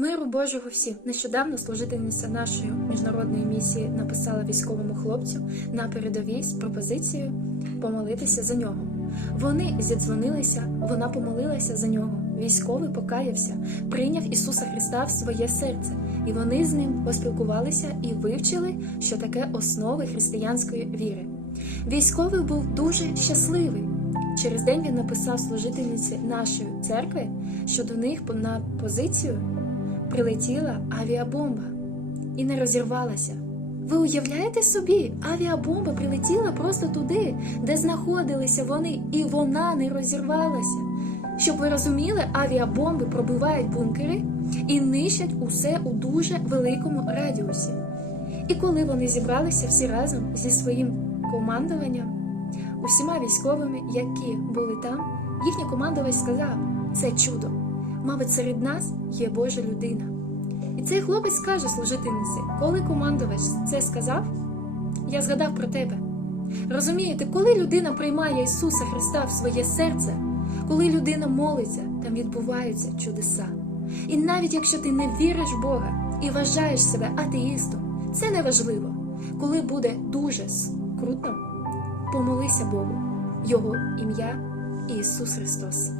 Миру Божого всім нещодавно служительниця нашої міжнародної місії написала військовому хлопцю на передовій з пропозицією помолитися за нього. Вони зідзвонилися, вона помолилася за нього. Військовий покаявся, прийняв Ісуса Христа в своє серце, і вони з ним поспілкувалися і вивчили, що таке основи християнської віри. Військовий був дуже щасливий. Через день він написав служительниці нашої церкви, що до них на позицію прилетіла авіабомба і не розірвалася. Ви уявляєте собі, авіабомба прилетіла просто туди, де знаходилися вони, і вона не розірвалася. Щоб ви розуміли, авіабомби пробивають бункери і нищать усе у дуже великому радіусі. І коли вони зібралися всі разом зі своїм командуванням, усіма військовими, які були там, їхній командувач сказав: це чудо. Мабуть, серед нас є Божа людина. І цей хлопець каже служительниці, коли командувач це сказав, я згадав про тебе. Розумієте, коли людина приймає Ісуса Христа в своє серце, коли людина молиться, там відбуваються чудеса. І навіть якщо ти не віриш в Бога і вважаєш себе атеїстом, це не важливо. Коли буде дуже скрутно, помолися Богу, Його ім'я Ісус Христос.